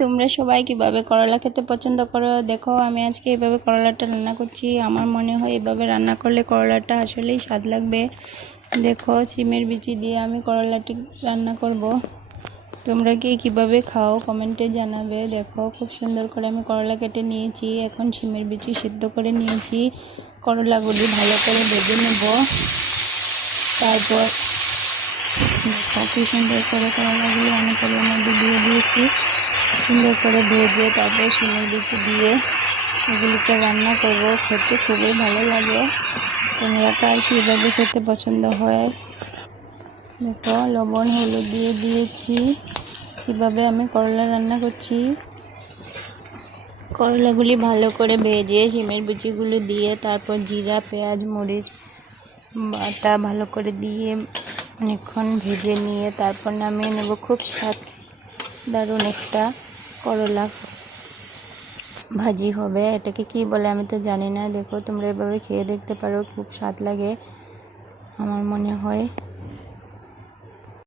তোমরা সবাই কিভাবে করলা খেতে পছন্দ করো? দেখো আমি আজকে এভাবে করলাটা রান্না করছি। আমার মনে হয় এভাবে রান্না করলে করলাটা আসলেই স্বাদ লাগবে। দেখো সিমের বিচি দিয়ে আমি করলাটি রান্না করব। তোমরা কি কিভাবে খাও কমেন্টে জানাবে। দেখো খুব সুন্দর করে আমি করলা কেটে নিয়েছি। এখন সিমের বিচি সিদ্ধ করে নিয়েছি। করলাগুলি ভালো করে ভেজে নেব। তারপর দেখো কি সুন্দর করে করলাগুলি আমি তেলের মধ্যে দিয়ে দিয়েছি। সুন্দর করে ভেজে তারপর সিমের বিচি দিয়ে এগুলিকে রান্না করব। খেতে খুবই ভালো লাগে। তোমরা কার কীভাবে খেতে পছন্দ হয়? দেখো লবণ হলুদ দিয়ে দিয়েছি। কীভাবে আমি করলা রান্না করছি। করলাগুলি ভালো করে ভেজে সিমের বিচিগুলো দিয়ে তারপর জিরা পেঁয়াজ মরিচ বাটা ভালো করে দিয়ে অনেকক্ষণ ভেজে নিয়ে তারপর নামিয়ে নেব। খুব স্বাদ দারুণ একটা করলা ভাজি হবে। এটাকে কি বলে আমি তো জানি না। দেখো তোমরা এভাবে খেয়ে দেখতে পারো, খুব স্বাদ লাগে আমার মনে হয়।